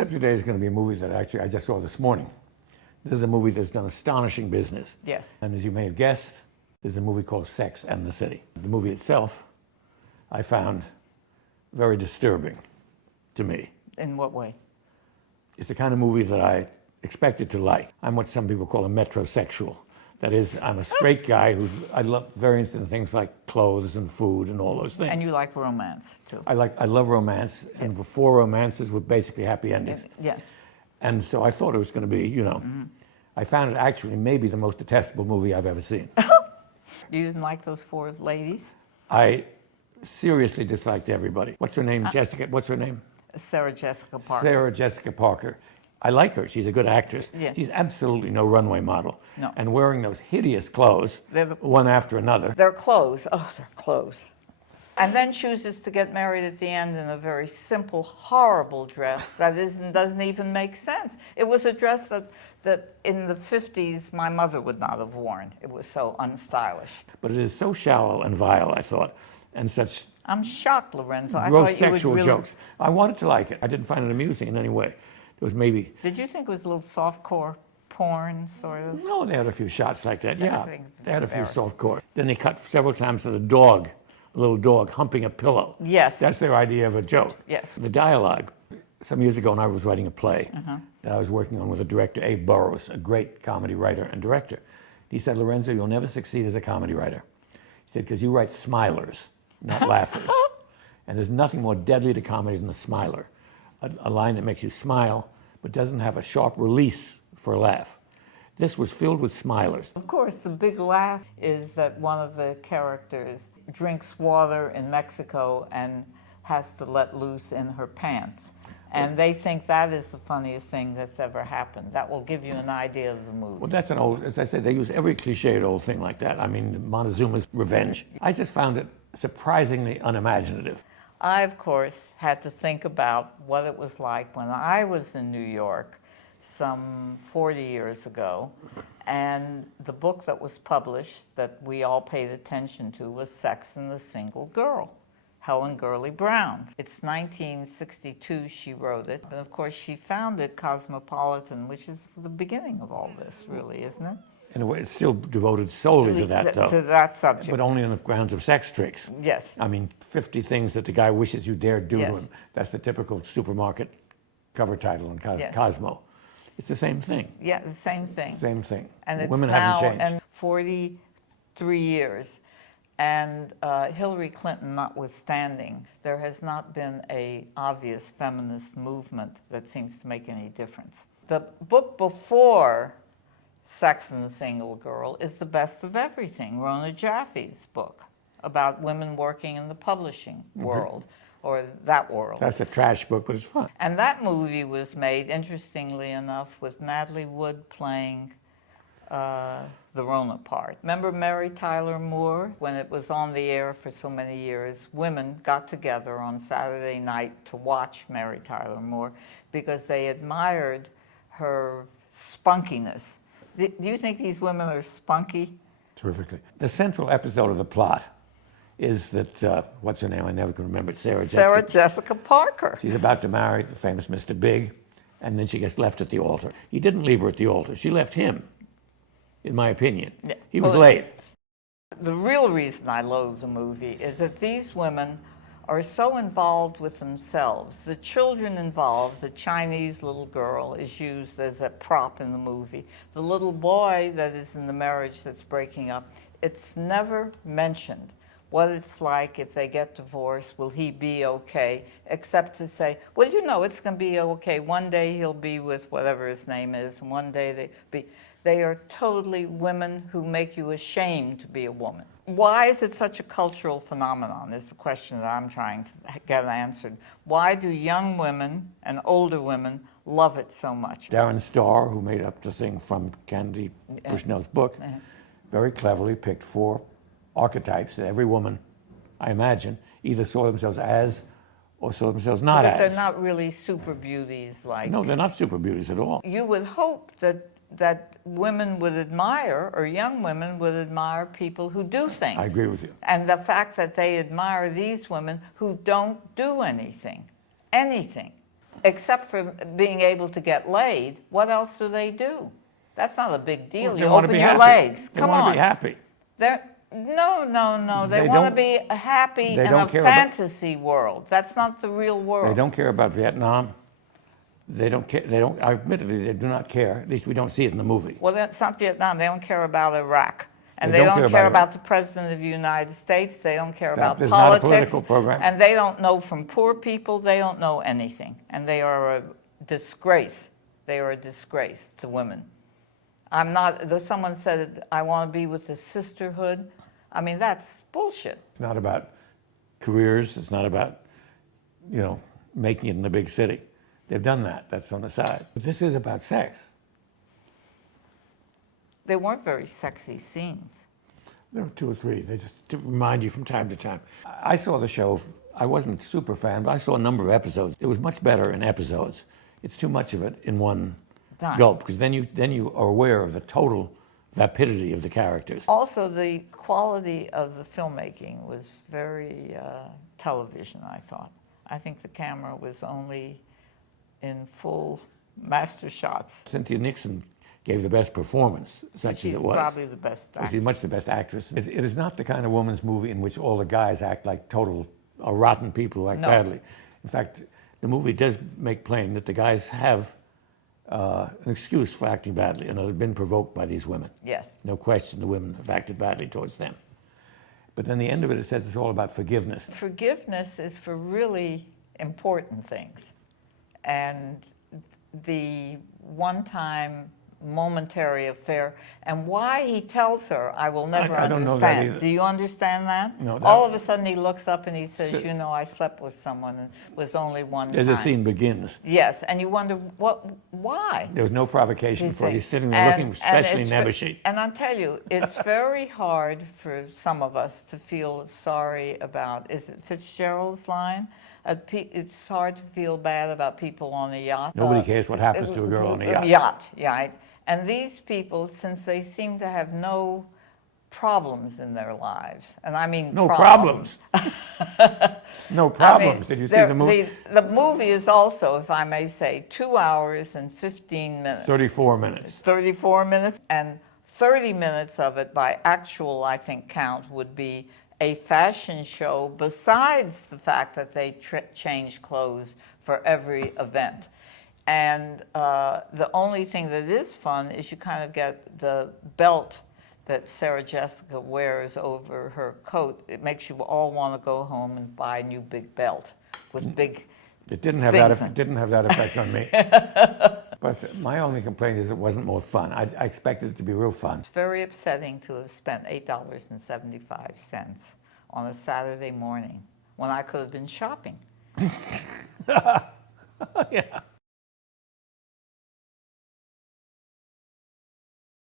subject today is going to be a movie that actually I just saw this morning. This is a movie that's done astonishing business. Yes. And as you may have guessed, there's a movie called Sex and the City. The movie itself, I found very disturbing to me. In what way? It's the kind of movie that I expected to like. I'm what some people call a metrosexual. That is, I'm a straight guy I love very interested in things like clothes and food and all those things. And you like romance, too. I love romance, and before romances with basically happy endings. Yes. And so I thought it was going to be, you know, I found it actually maybe the most detestable movie I've ever seen. You didn't like those four ladies? I seriously disliked everybody. What's her name? Jessica, what's her name? Sarah Jessica Parker. Sarah Jessica Parker. I like her. She's a good actress. Yes. She's absolutely no runway model. No. And wearing those hideous clothes, one after another. Their clothes. Oh, their clothes. And then chooses to get married at the end in a very simple, horrible dress that doesn't even make sense. It was a dress that in the 50s my mother would not have worn. It was so unstylish. But it is so shallow and vile, I thought, and such I'm shocked, Lorenzo. I gross thought you would sexual really... jokes. I wanted to like it. I didn't find it amusing in any way. It was maybe... Did you think it was a little softcore porn, sort of? No, they had a few shots like that, yeah. They had a few embarrassing. softcore. Then they cut several times to the dog, a little dog humping a pillow. Yes. That's their idea of a joke. Yes. The dialogue. Some years ago when I was writing a play that I was working on with a director, Abe Burrows, a great comedy writer and director. He said, Lorenzo, you'll never succeed as a comedy writer. He said, because you write smilers, not laughers. And there's nothing more deadly to comedy than the smiler. A line that makes you smile, but doesn't have a sharp release for a laugh. This was filled with smilers. Of course, the big laugh is that one of the characters drinks water in Mexico and has to let loose in her pants. And they think that is the funniest thing that's ever happened. That will give you an idea of the movie. Well, that's an old, as I said, they use every cliched old thing like that. I mean, Montezuma's Revenge. I just found it surprisingly unimaginative. I, of course, had to think about what it was like when I was in New York some 40 years ago, and the book that was published that we all paid attention to was Sex and the Single Girl, Helen Gurley Brown. It's 1962 she wrote it, and of course she founded Cosmopolitan, which is the beginning of all this, really, isn't it? In a way, it's still devoted solely to that, though. To that subject. But only on the grounds of sex tricks. Yes. I mean, 50 things that the guy wishes you dared do to Yes. him. That's the typical supermarket cover title in Yes. Cosmo. It's the same thing. Yeah, the same thing. Same thing. And it's Women now haven't changed. and 43 years. And Hillary Clinton notwithstanding, there has not been an obvious feminist movement that seems to make any difference. The book before Sex and the Single Girl is The Best of Everything, Rona Jaffe's book about women working in the publishing world, or that world. That's a trash book, but it's fun. And that movie was made, interestingly enough, with Natalie Wood playing the Rona part. Remember Mary Tyler Moore? When it was on the air for so many years, women got together on Saturday night to watch Mary Tyler Moore because they admired her spunkiness. Do you think these women are spunky? Terrifically. The central episode of the plot is that, what's her name? I never can remember it. Sarah Jessica Parker. She's about to marry the famous Mr. Big, and then she gets left at the altar. He didn't leave her at the altar. She left him, in my opinion. Yeah. He was late. The real reason I loathe the movie is that these women are so involved with themselves. The children involved, the Chinese little girl is used as a prop in the movie. The little boy that is in the marriage that's breaking up, it's never mentioned what it's like if they get divorced, will he be okay, except to say, well, you know, it's going to be okay. One day he'll be with whatever his name is, and one day they are totally women who make you ashamed to be a woman. Why is it such a cultural phenomenon is the question that I'm trying to get answered. Why do young women and older women love it so much? Darren Starr, who made up the thing from Candy Bushnell's book, very cleverly picked 4 archetypes that every woman, I imagine, either saw themselves as or saw themselves not But as. they're not really super beauties like... No, they're not super beauties at all. You would hope that women would admire, or young women would admire people who do things. I agree with you. And the fact that they admire these women who don't do anything. except for being able to get laid, what else do they do? That's not a big deal. They You want to open be your happy. legs. They Come want to on. be happy. No. They They want to don't- be happy they in don't a care about- fantasy world. That's not the real world. They don't care about Vietnam. They don't care. They don't. Admittedly, they do not care. At least we don't see it in the movie. Well, that's not Vietnam. They don't care about Iraq. And They they don't don't care care about about the President of the United States. They don't care Stop. about There's not a politics. political program. And they don't know from poor people. They don't know anything. And they are a disgrace. They are a disgrace to women. I'm not, though someone said, I want to be with the sisterhood. I mean, that's bullshit. It's not about careers. It's not about, making it in the big city. They've done that. That's on the side. But this is about sex. They weren't very sexy scenes. There were 2 or 3. They just to remind you from time to time. I saw the show. I wasn't a super fan, but I saw a number of episodes. It was much better in episodes. It's too much of it in one Time. gulp, because then you are aware of the total vapidity of the characters. Also, the quality of the filmmaking was very television, I thought. I think the camera was only in full master shots. Cynthia Nixon gave the best performance, such She's as it was. probably the best actor. She's much the best actress. It is not the kind of woman's movie in which all the guys act like total rotten people who act No. badly. In fact, the movie does make plain that the guys have an excuse for acting badly, and they've been provoked by these women. Yes. No question the women have acted badly towards them. But then the end of it, it says it's all about forgiveness. Forgiveness is for really important things. And the one-time momentary affair, and why he tells her, I will never I don't know that understand. either. Do you understand that? No, that- All of a sudden he looks up and he says, So- I slept with someone and it was only one As time. the scene begins, Yes, and you wonder, why? there was no provocation You for it. think. He's sitting there looking especially it's nebbishy. And I'll tell you, it's very hard for some of us to feel sorry about, is it Fitzgerald's line? It's hard to feel bad about people on a yacht. Nobody cares what happens to a girl on a yacht. Yacht, yeah. Right. And these people, since they seem to have no problems in their lives, and I mean No problems. No problems. Did you see the movie? The movie is also, if I may say, 2 hours and 15 minutes. 34 minutes. 34 minutes, and 30 minutes of it by actual, I think, count would be a fashion show besides the fact that they change clothes for every event. And the only thing that is fun is you kind of get the belt that Sarah Jessica wears over her coat. It makes you all want to go home and buy a new big belt with big It didn't have things. that. It didn't have that effect on me. But my only complaint is it wasn't more fun. I expected it to be real fun. It's very upsetting to have spent $8.75 on a Saturday morning when I could have been shopping. Yeah.